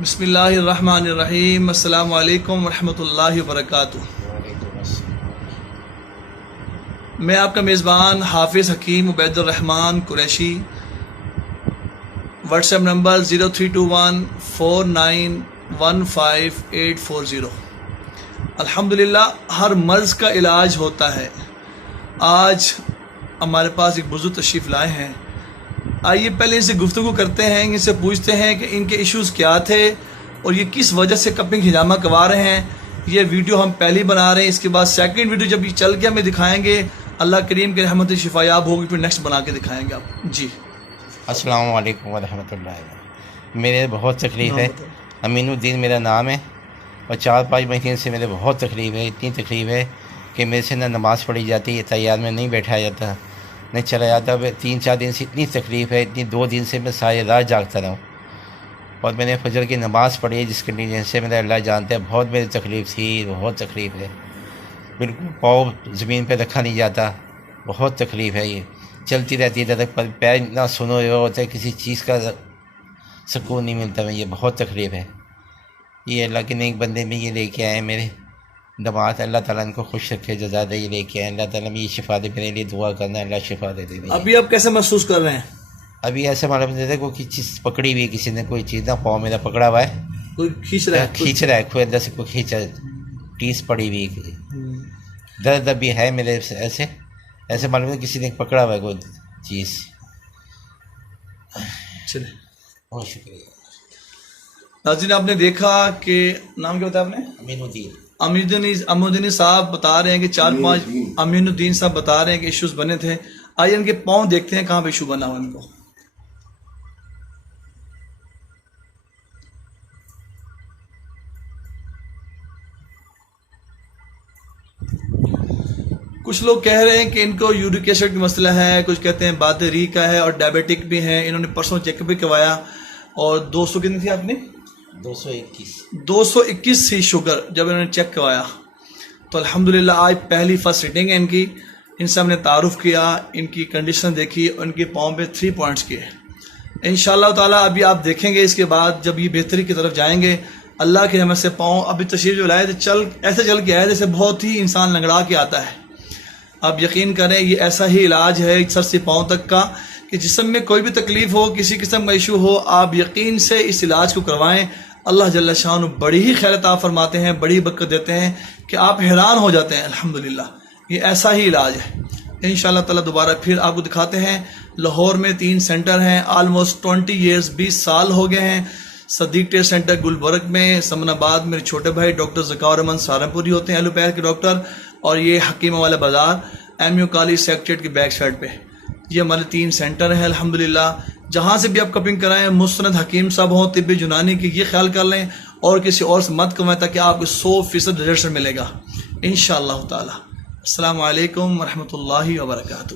بسم اللہ الرحمن الرحیم۔ السلام علیکم ورحمۃ اللہ وبرکاتہ۔ میں آپ کا میزبان حافظ حکیم عبید الرحمن قریشی، واٹس ایپ نمبر 0321491580۔ الحمدللہ ہر مرض کا علاج ہوتا ہے۔ آج ہمارے پاس ایک بزرگ تشریف لائے ہیں، آئیے پہلے ان سے گفتگو کرتے ہیں، ان سے پوچھتے ہیں کہ ان کے ایشوز کیا تھے اور یہ کس وجہ سے کپنگ ہجامہ کروا رہے ہیں۔ یہ ویڈیو ہم پہلی بنا رہے ہیں، اس کے بعد سیکنڈ ویڈیو جب یہ چل کے ہمیں دکھائیں گے، اللہ کریم کے رحمت شفا یاب ہوگی، پھر نیکسٹ بنا کے دکھائیں گے آپ۔ جی السلام علیکم ورحمۃ اللہ۔ میرے بہت تکلیف ہے، امین الدین میرا نام ہے، اور 4-5 مہینے سے میرے بہت تکلیف ہے۔ اتنی تکلیف ہے کہ میرے سے نہ نماز پڑھی جاتی ہے، تیار میں نہیں بیٹھا جاتا، نہیں چلا جاتا۔ 3-4 دن سے اتنی تکلیف ہے، 2 دن سے میں ساری رات جاگتا رہا ہوں، اور میں نے فجر کی نماز پڑھی ہے جس کنڈیشن سے میرا اللہ جانتا ہے۔ بہت میری تکلیف تھی، بہت تکلیف ہے، بالکل پاؤں زمین پہ رکھا نہیں جاتا، بہت تکلیف ہے۔ یہ چلتی رہتی ہے درخت پر، پیر اتنا سنو ہوا ہوتا ہے، کسی چیز کا سکون نہیں ملتا ہے۔ یہ بہت تکلیف ہے۔ یہ اللہ کے نیک بندے میں یہ لے کے آئے میرے دماغ، اللہ تعالیٰ ان کو خوش رکھے، جزا دے، یہ لے کے آئے۔ اللہ تعالیٰ میں یہ شفا دے، میرے لیے دعا کرنا، اللہ شفا دے دے۔ ابھی آپ کیسے محسوس کر رہے ہیں؟ ابھی ایسا معلوم دیتا ہے کوئی چیز پکڑی ہوئی ہے، کسی نے کوئی چیز نہ، پاؤں میرا پکڑا ہوا ہے، کوئی کھینچ رہا ہے؟ کھینچ رہا ہے، کوئی اندر سے کوئی کھینچا، ٹیس پڑی ہوئی، درد ابھی ہے میرے سے، ایسے معلوم ہے کسی نے پکڑا ہوا ہے کوئی چیز۔ چلے، بہت شکریہ۔ ناظرین آپ نے دیکھا کہ نام کیا بتایا آپ نے؟ امین الدین۔ امین الدین صاحب بتا رہے ہیں کہ 4-5 امین الدین صاحب بتا رہے ہیں کہ ایشوز بنے تھے۔ آئیے ان کے پاؤں دیکھتے ہیں کہاں پہ ایشو بنا ہوا ان کو۔ کچھ لوگ کہہ رہے ہیں کہ ان کو یورک ایسڈ کا مسئلہ ہے، کچھ کہتے ہیں بادری کا ہے، اور ڈائبیٹک بھی ہے۔ انہوں نے پرسوں چیک اپ بھی کروایا، اور 200 کتنی تھی آپ نے؟ 221 تھی شوگر جب انہوں نے چیک کروایا۔ تو الحمدللہ آج پہلی فرسٹ ریڈنگ ہے ان کی۔ ان سے ہم نے تعارف کیا، ان کی کنڈیشن دیکھی، اور ان کے پاؤں پہ 3 پوائنٹس کیے۔ انشاءاللہ تعالیٰ ابھی آپ دیکھیں گے، اس کے بعد جب یہ بہتری کی طرف جائیں گے، اللہ کی رحمت سے پاؤں ابھی تشریف جو لائے تھے ایسے چل کے آئے جیسے بہت ہی انسان لنگڑا کے آتا ہے۔ آپ یقین کریں یہ ایسا ہی علاج ہے سر سے پاؤں تک کا، کہ جسم میں کوئی بھی تکلیف ہو، کسی قسم کا ایشو ہو، آپ یقین سے اس علاج کو کروائیں۔ اللہ جل شانہ بڑی ہی خیر عطا فرماتے ہیں، بڑی برکت دیتے ہیں کہ آپ حیران ہو جاتے ہیں۔ الحمدللہ یہ ایسا ہی علاج ہے۔ انشاءاللہ تعالیٰ دوبارہ پھر آپ کو دکھاتے ہیں۔ لاہور میں 3 سینٹر ہیں، آلموسٹ 20 سال ہو گئے ہیں۔ صدیق ٹیسٹ سینٹر گلبرگ میں، سمن آباد میرے چھوٹے بھائی ڈاکٹر ذکاور احمد سہارنپوری ہوتے ہیں، ایلوپیتھ کے ڈاکٹر، اور یہ حکیم والا بازار MU کالج سیکٹریٹ کی بیک سائڈ پہ، یہ ہمارے 3 سینٹر ہیں الحمدللہ۔ جہاں سے بھی آپ کپنگ کرائیں، مستند حکیم صاحب ہوں، طب یونانی کی، یہ خیال کر لیں اور کسی اور سے مت کروائیں، تاکہ آپ کو 100% رزلٹ ملے گا انشاءاللہ تعالی۔ السلام علیکم ورحمۃ اللہ وبرکاتہ۔